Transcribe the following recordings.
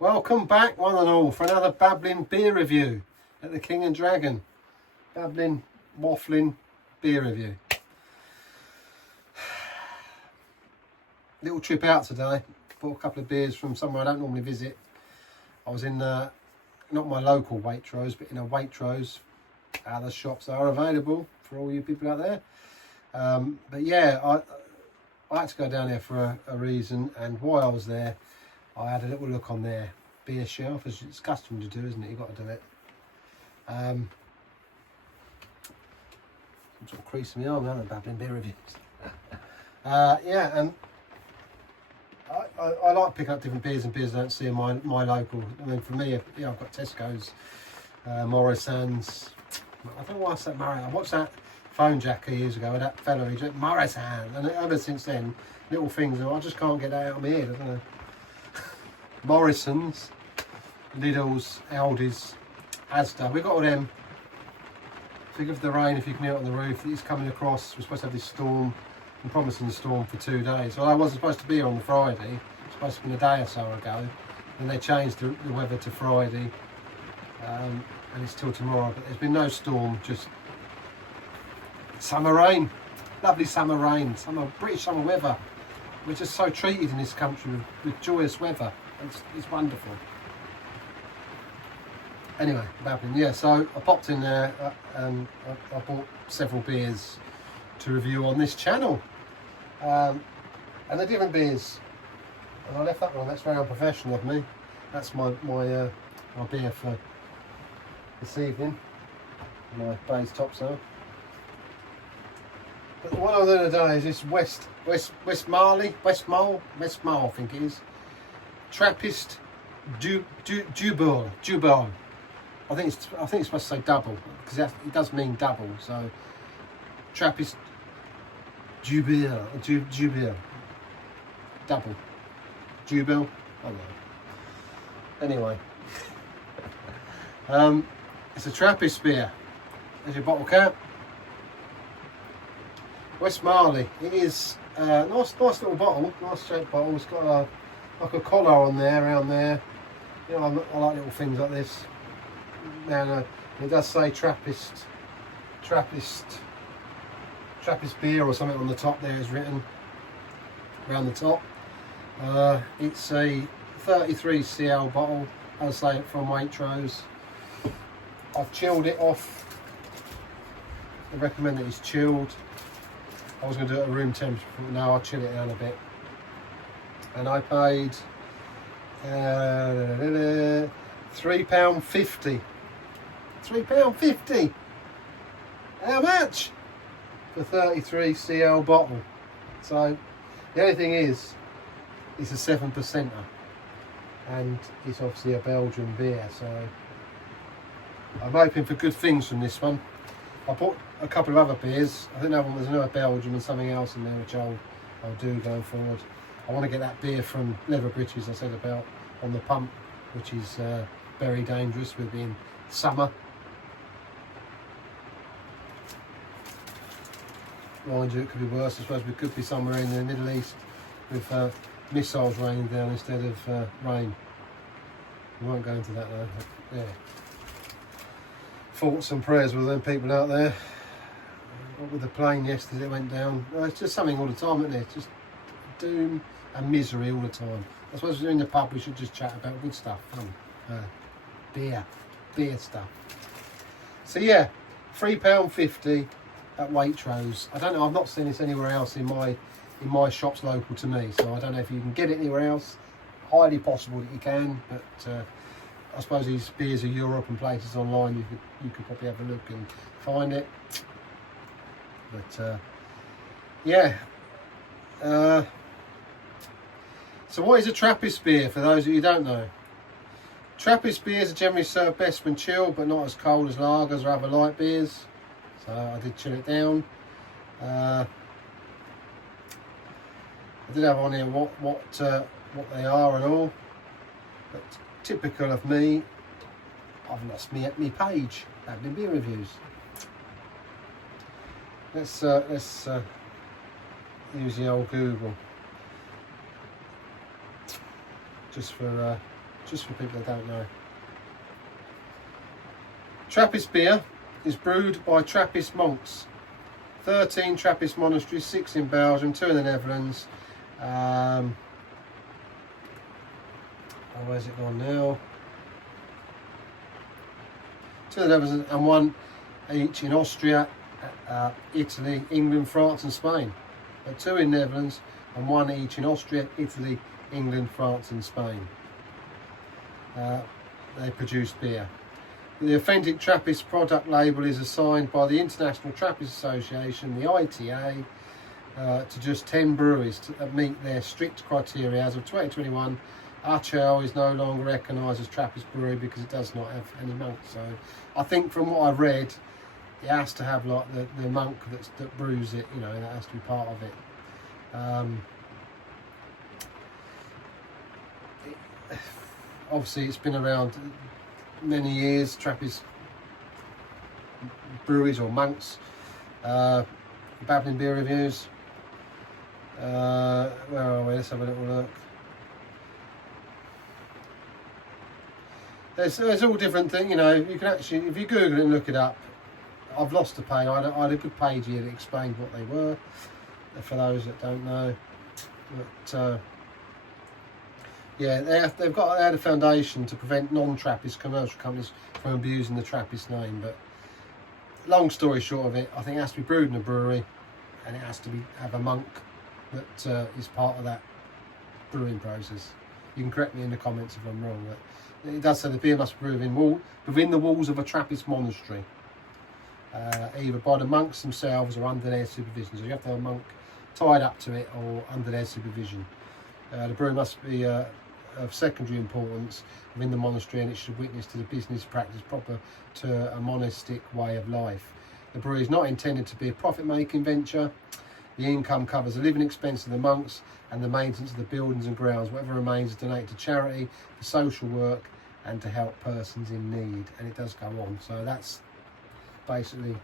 Welcome back, one and all, for another Babbling beer review at the King and Dragon. Babbling, waffling beer review. Little trip out today. Bought a couple of beers from somewhere I don't normally visit. I was in, not my local Waitrose, but in a Waitrose. Other shops are available for all you people out there. But yeah, I had to go down there for a reason, and while I was there, I had a little look on their beer shelf, as it's custom to do, isn't it? You've got to do it. I'm sort of creasing my arm, aren't I, Babbling beer reviews. Yeah, and I like picking up different beers and beers I don't see in my local. I mean, for me, yeah, I've got Tesco's, Morrison's. I don't know why I said Morrison. I watched that phone jacker years ago with that fella who said Morrison, and ever since then, little things, I just can't get that out of my head. I don't know. Morrison's, Lidl's, Aldi's, Asda. We've got all them. Forgive the rain if you can hear it on the roof. It's coming across. We're supposed to have this storm. I'm promising the storm for 2 days. Well, I wasn't supposed to be here on the Friday. It was supposed to be a day or so ago. And they changed the weather to Friday. And it's till tomorrow. But there's been no storm, just summer rain. Lovely summer rain. British summer weather. We're just so treated in this country with joyous weather. It's wonderful. Anyway, Babbling. Yeah, so I popped in there and I bought several beers to review on this channel. And the different beers. And I left that one. That's very unprofessional of me. That's my beer for this evening. My base topsail. But the one I'm doing today is this Westmalle, I think it is. Trappist Dubbel. I think it's supposed to say double, because it does mean double. So Trappist Dubbel. Double. Dubbel? I don't know. Anyway. It's a Trappist beer. There's your bottle cap. Westmalle. It is nice little bottle, nice shaped bottle. It's got like a collar on there, around there. You know, I like little things like this. And it does say Trappist beer or something on the top there is written around the top. It's a 33 cl bottle, as I say, from Waitrose. I've chilled it off. I recommend that it's chilled. I was going to do it at room temperature, but now I'll chill it down a bit. And I paid £3.50. £3.50. How much? For 33 cl bottle. So the only thing is, it's a 7%er, and it's obviously a Belgian beer. So I'm hoping for good things from this one. I bought a couple of other beers. I think there's another Belgium and something else in there, which I'll do going forward. I want to get that beer from Leather Bridges I said about on the pump, which is very dangerous with being summer. Mind you, it could be worse. I suppose we could be somewhere in the Middle East with missiles raining down instead of rain. We won't go into that though. Yeah. Thoughts and prayers with them people out there. What with the plane yesterday that went down. It's just something all the time, isn't it? It's just doom and misery all the time. I suppose we're in the pub, we should just chat about good stuff, fun, beer stuff. So yeah, £3.50 at Waitrose. I don't know, I've not seen this anywhere else in my shops local to me, so I don't know if you can get it anywhere else. Highly possible that you can, but I suppose these beers of Europe and places online, you could probably have a look and find it. But yeah. So what is a Trappist beer, for those of you who don't know? Trappist beers are generally served best when chilled, but not as cold as lagers or other light beers. So I did chill it down. I did have on here what they are and all, but typical of me, I've lost me page. Babbling beer reviews. Let's use the old Google just for just for people that don't know. Trappist beer is brewed by Trappist monks. 13 Trappist monasteries, 6 in Belgium, 2 in the Netherlands. Where's it gone now? 2 in the Netherlands and 1 each in Austria, Italy, England, France and Spain. 2 in Netherlands and 1 each in Austria, Italy, England, France and Spain. They produce beer. The authentic Trappist product label is assigned by the International Trappist Association, the ITA, to just 10 breweries that meet their strict criteria. As of 2021, Achel is no longer recognised as Trappist brewery because it does not have any monks. So I think from what I've read, it has to have like the monk that brews it, you know, that has to be part of it. Obviously it's been around many years, Trappist breweries or monks. Babbling beer reviews. Where are we? Let's have a little look. There's all different things, you know. You can actually, if you Google it and look it up, I've lost the page. I had a good page here that explained what they were, for those that don't know. But yeah, they had a foundation to prevent non-Trappist commercial companies from abusing the Trappist name. But long story short of it, I think it has to be brewed in a brewery, and it has to have a monk that is part of that brewing process. You can correct me in the comments if I'm wrong, but it does say the beer must be brewed within the walls of a Trappist monastery, either by the monks themselves or under their supervision. So you have to have a monk tied up to it or under their supervision. The brew must be of secondary importance within the monastery, and it should witness to the business practice proper to a monastic way of life. The brewery is not intended to be a profit-making venture. The income covers the living expense of the monks and the maintenance of the buildings and grounds. Whatever remains is donated to charity, for social work and to help persons in need. And it does go on. So that's basically,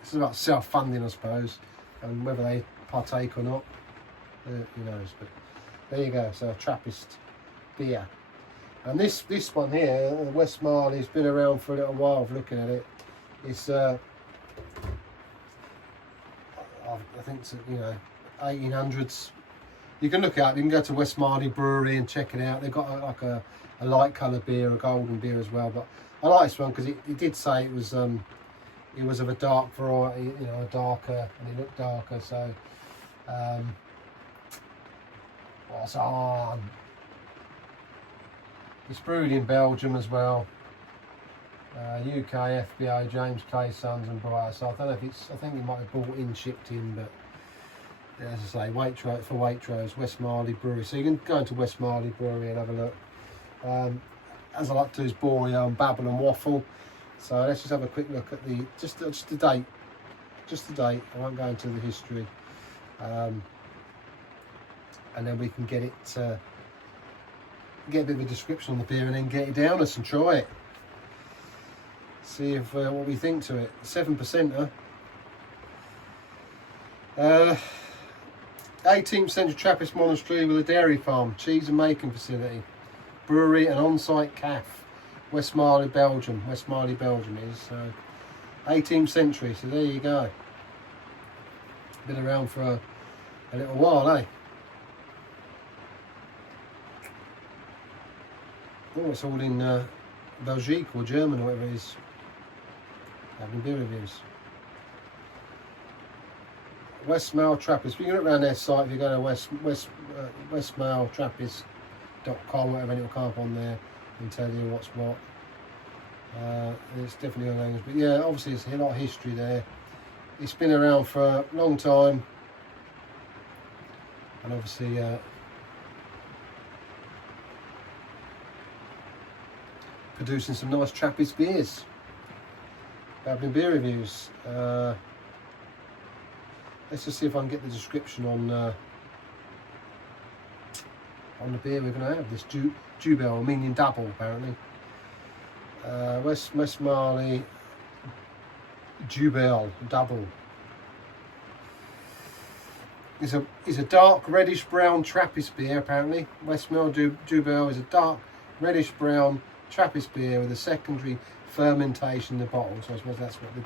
it's about self-funding, I suppose, and whether they partake or not, who knows. But there you go. So Trappist beer. And this one here, West Marley's been around for a little while. Looking at it, it's I think it's, you know, 1800s. You can look it up. You can go to West Marley Brewery and check it out. They've got like a light coloured beer, a golden beer as well. But I like this one because it did say it was of a dark variety, you know, a darker, and it looked darker. So what's on? It's brewed in Belgium as well. UK, FBO, James K. Sons and Brighter. So I don't know if it's, I think it might have bought in, shipped in, but as I say, Waitrose, West Marley Brewery. So you can go into West Marley Brewery and have a look. As I like to do is Boreal and Babble and Waffle. So let's just have a quick look at the just the date. I won't go into the history, and then we can get a bit of a description on the beer and then get it down us and try it. See if what we think to it. 7%. 18th century Trappist monastery with a dairy farm, cheese and making facility, brewery and on-site cafe. West Marley, Belgium. West Marley, Belgium is. So 18th century. So there you go. Been around for a little while, eh? Oh, it's all in Belgique or German or whatever it is. Having beer reviews. Westmail Trappist. You can look around their site if you go to westmailtrappist.com, whatever, and it'll come up on there and tell you what's what. It's definitely on English, but yeah, obviously there's a lot of history there. It's been around for a long time, and obviously producing some nice Trappist beers. Babbling beer reviews. Let's just see if I can get the description on the beer we're going to have. This Dubbel, meaning double, apparently. West Marley Dubbel, double. Is a dark reddish brown Trappist beer, apparently. West Marley Dubbel is a dark reddish brown Trappist beer with a secondary fermentation in the bottle. So I suppose that's what the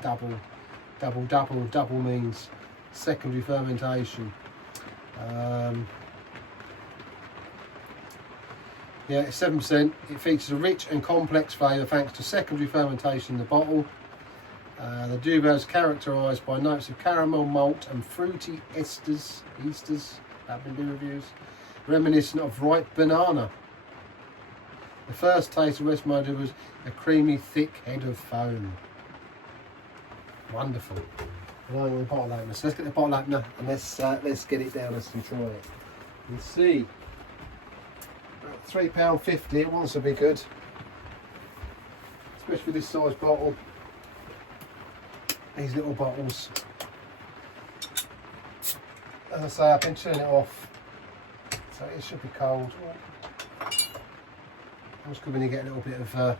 double means. Secondary fermentation. Yeah, it's 7%. It features a rich and complex flavour thanks to secondary fermentation in the bottle. The Dubbel is characterised by notes of caramel, malt and fruity esters, Babbling beer reviews, reminiscent of ripe banana. The first taste of West Motor was a creamy, thick head of foam. Wonderful. I like the bottle opener. So let's get the bottle opener and let's get it down and try it. And see. £3.50. It wants to be good, especially with this size bottle. These little bottles. As I say, I've been turning it off, so it should be cold. It's good when you get a little bit of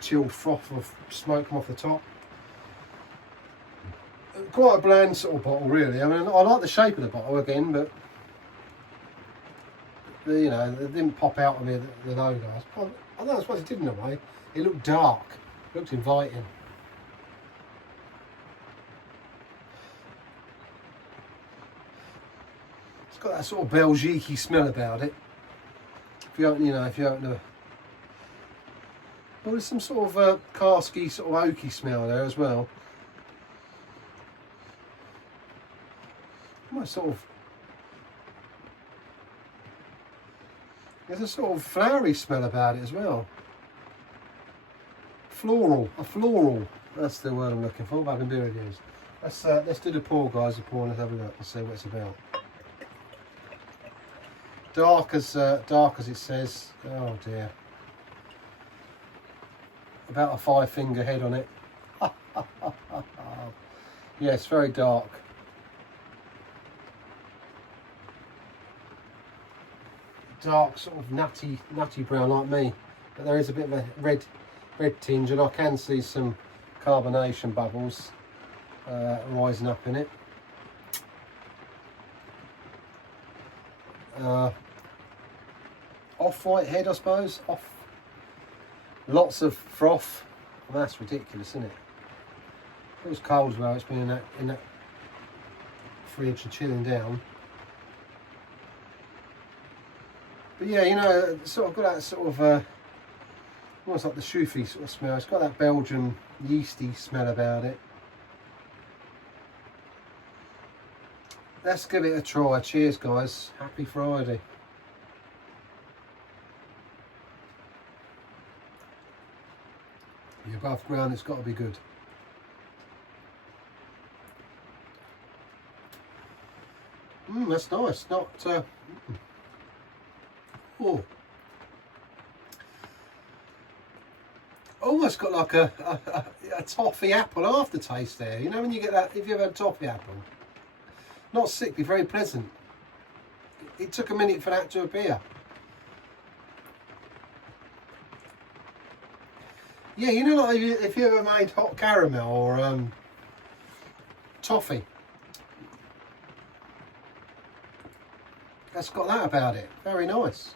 chilled froth of smoke come off the top. Quite a bland sort of bottle, really. I mean, I like the shape of the bottle again, but you know, it didn't pop out of me the logo. I don't know, I suppose it did in a way. It looked dark, it looked inviting. It's got that sort of Belgique smell about it. If you open, well, there's some sort of casky, sort of oaky smell there as well. Almost sort of, there's a sort of flowery smell about it as well. Floral, that's the word I'm looking for. Babbling beer reviews. Let's do the pour, guys. The pour, and let's have a look and see what it's about. Dark as it says. Oh dear. About a 5-finger head on it. Yes, very dark. Dark, sort of nutty brown like me, but there is a bit of a red tinge, and I can see some carbonation bubbles rising up in it. Off-white head, I suppose. Lots of froth. Well, that's ridiculous, isn't it? It was cold as well. It's been in that fridge and chilling down. But yeah, you know, sort of got that sort of almost like the shoofy sort of smell. It's got that Belgian yeasty smell about it. Let's give it a try. Cheers, guys. Happy Friday. You're above ground, it's got to be good. That's nice. Not oh, almost got like a toffee apple aftertaste there. You know when you get that, if you have had toffee apple, not sickly, very pleasant. It took a minute for that to appear. Yeah, you know, like if you ever made hot caramel or toffee, that's got that about it. Very nice.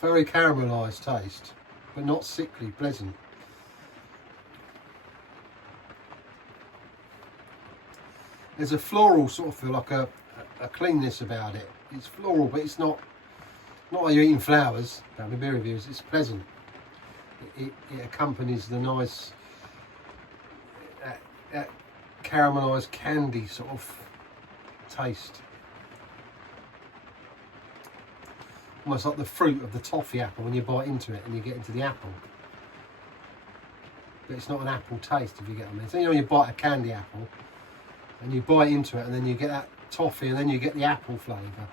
Very caramelised taste, but not sickly, pleasant. There's a floral sort of feel, like a cleanness about it. It's floral, but it's not like you're eating flowers. Babbling beer reviews. It's pleasant. It accompanies the nice caramelised candy sort of taste. Almost like the fruit of the toffee apple when you bite into it and you get into the apple. But it's not an apple taste, if you get what I mean. So you know when you bite a candy apple and you bite into it and then you get that toffee and then you get the apple flavour.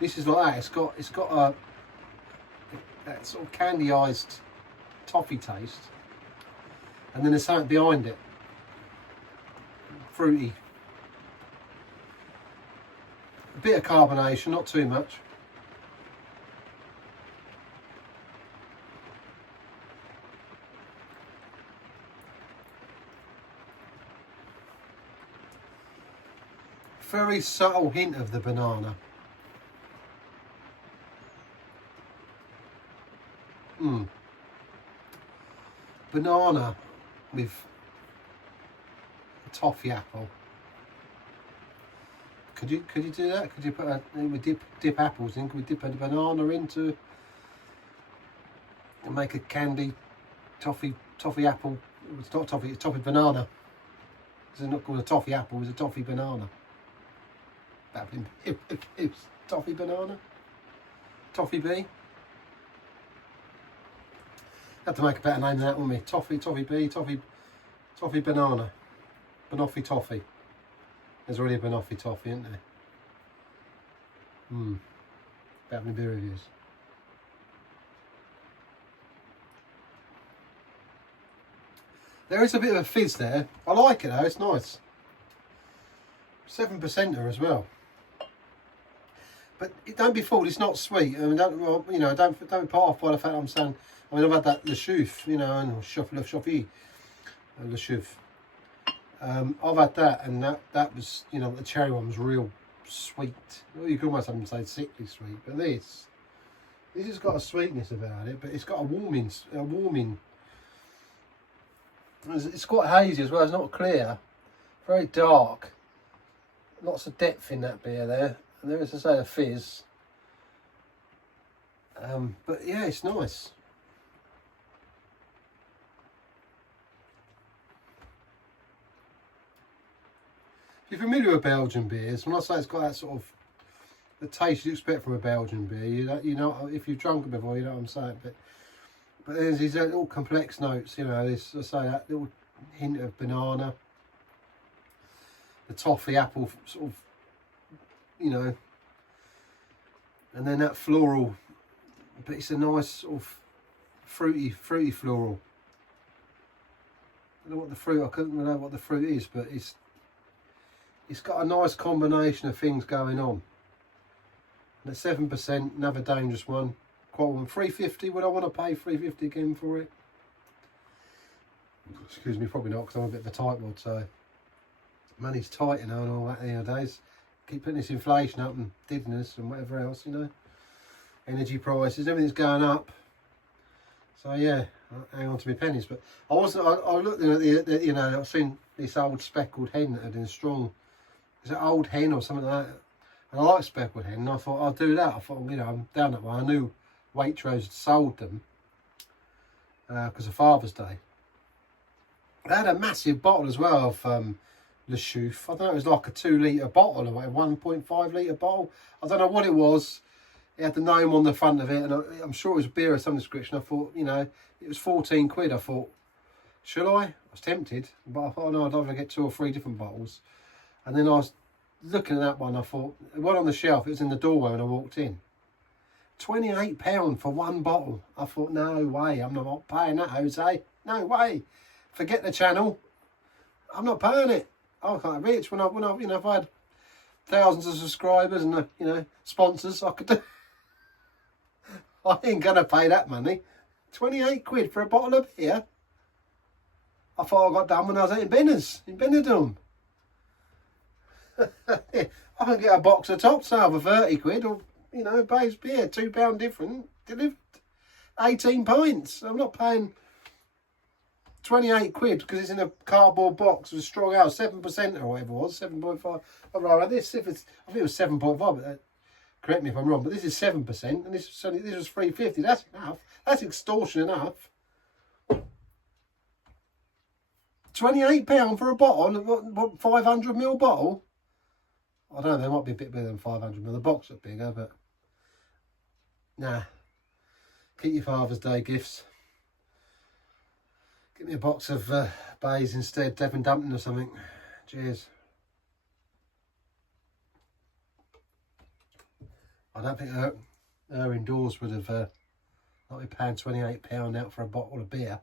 This is like that. It's got that sort of candyised toffee taste, and then there's something behind it. Fruity. A bit of carbonation, not too much. very subtle hint of the banana. Banana with a toffee apple. Could you do that? Could you put we dip apples in? Could we dip a banana into and make a candy toffee apple? It's not toffee, it's toffee banana. It's not called a toffee apple, it's a toffee banana. Babbling. It's toffee banana. Toffee bee. Have to make a better name than that, wouldn't we? Toffee bee, toffee banana. Banoffee toffee. There's already a banoffee toffee, isn't there? Babbling beer reviews. There is a bit of a fizz there. I like it though, it's nice. 7%er as well. But don't be fooled, it's not sweet. I mean, don't be put off by the fact I'm saying. I mean, I've had that Le Chouf, you know, and Le Chouf. I've had that, and that was, you know, the cherry one was real sweet. Well, you could almost even say sickly sweet, but this has got a sweetness about it, but it's got a warming. It's quite hazy as well. It's not clear, very dark. Lots of depth in that beer there, and there is, to say, a fizz. But yeah, it's nice. If you're familiar with Belgian beers, when I say it's got that sort of the taste you expect from a Belgian beer, you know, if you've drunk it before, you know what I'm saying. But there's these little complex notes, you know. This, I say, that little hint of banana, the toffee apple, sort of, you know, and then that floral. But it's a nice sort of fruity floral. I don't know what the fruit. I couldn't know what the fruit is, but it's got a nice combination of things going on. And at 7%, another dangerous one. Quite one. 350. Would I want to pay 350 again for it? Excuse me, probably not, because I'm a bit of a tightwad. So money's tight, you know, and all that nowadays. Keep putting this inflation up and diddiness and whatever else, you know. Energy prices, everything's going up. So yeah, hang on to my pennies. But I looked at the you know, I've seen this old speckled hen that had been strong. Is it old hen or something like that? And I like speckled hen, and I thought I'll do that. I thought, you know, I'm down that one. I knew Waitrose had sold them because of Father's Day. They had a massive bottle as well of Le Chouf. I don't know, it was like a 2 litre bottle or whatever, 1.5 litre bottle. I don't know what it was. It had the name on the front of it, and I'm sure it was beer of some description. I thought, you know, it was 14 quid. I thought, should I? I was tempted, but I thought, no, I'd rather get 2 or 3 different bottles. And then I was looking at that one, I thought, it went on the shelf, it was in the doorway when I walked in. £28 for one bottle. I thought, no way, I'm not paying that, Jose. No way. Forget the channel. I'm not paying it. I can't be rich when I you know, if I had thousands of subscribers and you know, sponsors, I could do. I ain't gonna pay that money. 28 quid for a bottle of beer. I thought I got done when I was in Benner's, in Benidorm. I can get a box of top sale for 30 quid, or, you know, base beer, £2 different, delivered 18 pints. I'm not paying 28 quid because it's in a cardboard box with strong ale, 7% or whatever it was, 7.5. I'd rather this, I think it was 7.5, but correct me if I'm wrong, but this is 7%, and this was £3.50. That's enough. That's extortion enough. £28 for a bottle, what 500ml bottle? I don't know, they might be a bit bigger than 500ml. The box looked bigger, but nah. Keep your Father's Day gifts. Get me a box of Bays instead, Devon Dumpling or something. Cheers. I don't think her indoors would have not be paying £28 out for a bottle of beer.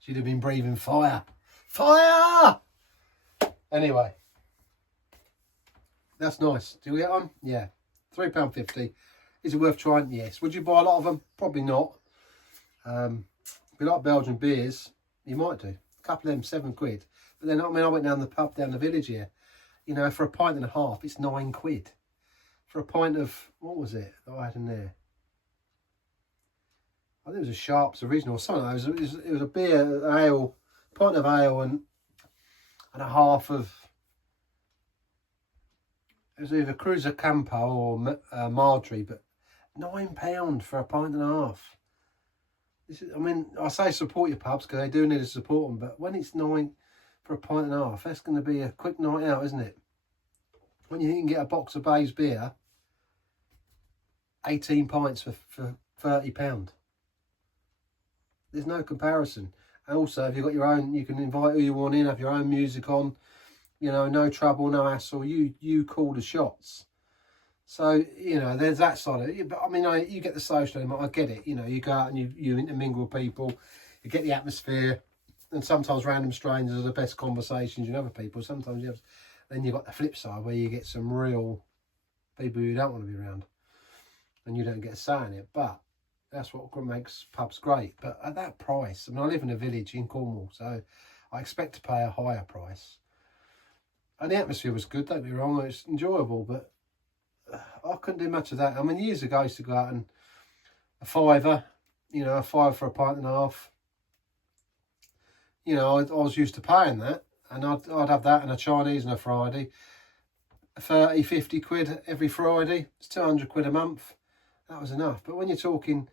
She'd have been breathing fire. Fire! Anyway. That's nice. Do we get on? Yeah. £3.50. Is it worth trying? Yes. Would you buy a lot of them? Probably not. If you like Belgian beers, you might do. A couple of them, £7 quid. But then, I mean, I went down the pub down the village here. You know, for a pint and a half, it's £9. For a pint of, what was it that I had in there? I think it was a Sharps original or something. It was a beer, ale, pint of ale and a half of, it was either Cruiser Campo or Marjorie, but £9 for a pint and a half. This is, I mean, I say support your pubs because they do need to support them, but when it's 9 for a pint and a half, that's going to be a quick night out, isn't it? When you can get a box of Bayes beer, 18 pints for £30. There's no comparison. And also, if you've got your own, you can invite who you want in, have your own music on. You know, no trouble, no hassle. You call the shots. So, you know, there's that side of it. But I mean, you get the social element. I get it. You know, you go out and you intermingle with people. You get the atmosphere. And sometimes random strangers are the best conversations you have with people. Sometimes you have. Then you've got the flip side where you get some real people who don't want to be around. And you don't get a say in it. But that's what makes pubs great. But at that price, I mean, I live in a village in Cornwall, so I expect to pay a higher price. And the atmosphere was good, don't be wrong, it's enjoyable, but I couldn't do much of that. I mean, years ago I used to go out and a fiver, you know, a fiver for a pint and a half. You know, I was used to paying that, and I'd have that and a Chinese and a Friday. 30, 50 quid every Friday, it's 200 quid a month. That was enough. But when you're talking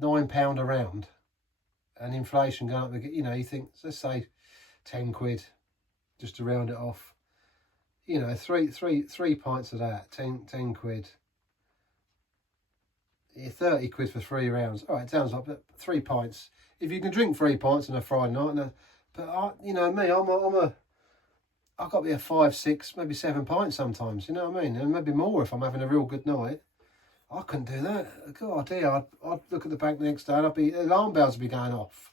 £9 a round and inflation going up, you know, you think, let's say 10 quid just to round it off. You know, three pints of that, 10 quid. Yeah, 30 quid for 3 rounds. All right, it sounds like 3 pints. If you can drink 3 pints on a Friday night, but you know me, I've got to be a 5, 6, maybe 7 pints sometimes. You know what I mean? And maybe more if I'm having a real good night. I couldn't do that. God dear, I'd look at the bank the next day and alarm bells would be going off.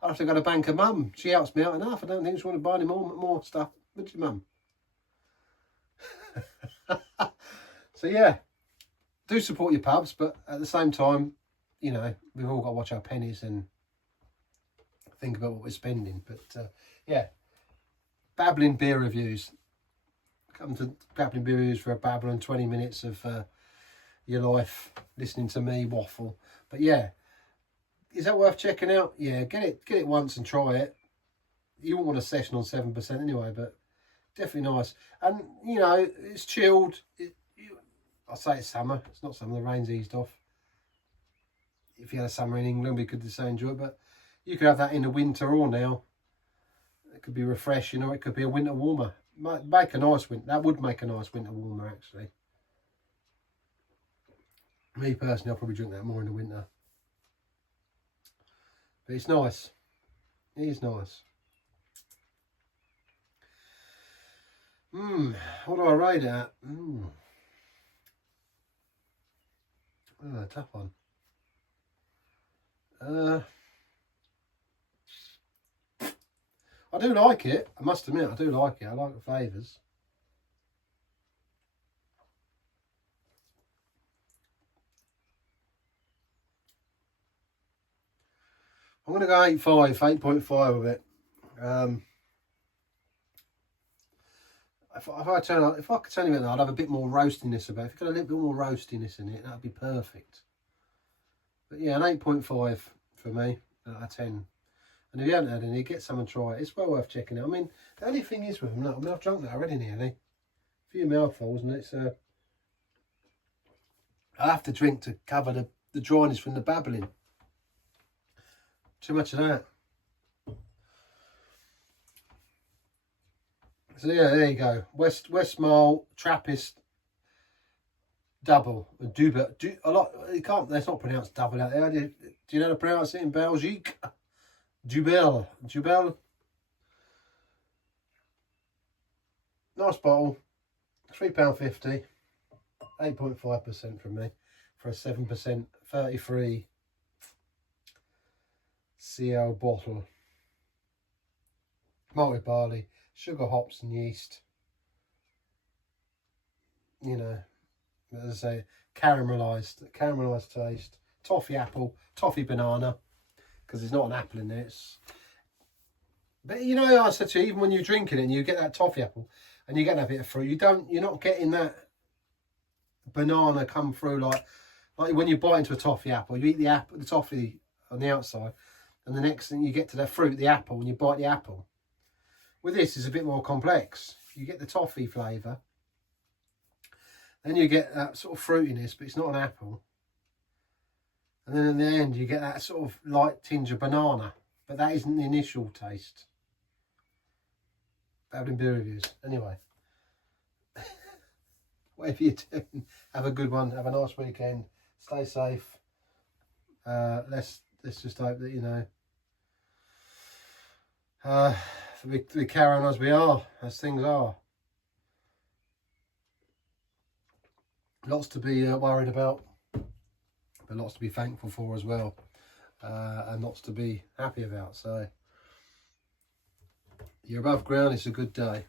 I'd have to go to bank of mum. She helps me out enough. I don't think she want to buy any more stuff. Would you, mum? So yeah, do support your pubs, but at the same time, you know, we've all got to watch our pennies and think about what we're spending. But yeah, Babbling beer reviews. Come to Babbling beer reviews for a babble and 20 minutes of your life listening to me waffle. But yeah, is that worth checking out? Yeah, get it once and try it. You won't want a session on 7% anyway, but definitely nice. And you know, it's chilled. I say it's summer. It's not summer. The rain's eased off. If you had a summer in England, we could just say enjoy it. But you could have that in the winter or now. It could be refreshing, or it could be a winter warmer. Make a nice winter. That would make a nice winter warmer, actually. Me personally, I'll probably drink that more in the winter. But it's nice. It is nice. What do I rate it at? Oh, tough one. I do like it. I must admit, I do like it. I like the flavours. I'm going to go 8.5 with it. If I could turn it, I'd have a bit more roastiness about it. If you got a little bit more roastiness in it, that'd be perfect. But yeah, an 8.5 for me out of 10. And if you haven't had any, get some and try it. It's well worth checking out. I mean, the only thing is with them, I mean, I've drunk that already nearly. A few mouthfuls, and it's I have to drink to cover the dryness from the babbling. Too much of that. So yeah, there you go. Westmalle Trappist Dubbel. That's not pronounced double out there. Do you know how to pronounce it in Belgique? Dubbel. Nice bottle. £3.50. 8.5% from me for a 7% 33 CL bottle. Malted barley, sugar, hops and yeast. You know, as I say, caramelised taste. Toffee apple, toffee banana, because there's not an apple in there. But you know, I said to you, even when you're drinking it and you get that toffee apple, and you're getting a bit of fruit. You're not getting that banana come through like when you bite into a toffee apple. You eat the apple, the toffee on the outside, and the next thing you get to the fruit, the apple, and you bite the apple. With this, it's a bit more complex. You get the toffee flavour, then you get that sort of fruitiness, but it's not an apple. And then in the end, you get that sort of light tinge of banana, but that isn't the initial taste. Babbling beer reviews. Anyway, whatever you're doing, have a good one. Have a nice weekend. Stay safe. Let's just hope that, you know, we carry on as we are, as things are. Lots to be worried about, but lots to be thankful for as well, and lots to be happy about. So you're above ground, it's a good day.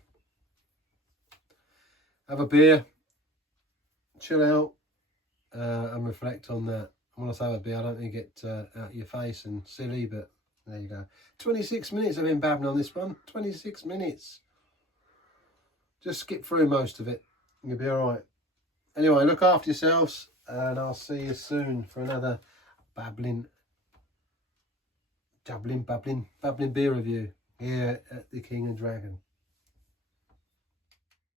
Have a beer, chill out, and reflect on that. When I say have a beer, I don't think it out of your face and silly, but there you go. 26 minutes I've been babbling on this one. 26 minutes. Just skip through most of it. You'll be all right. Anyway, look after yourselves, and I'll see you soon for another babbling beer review here at the King and Dragon.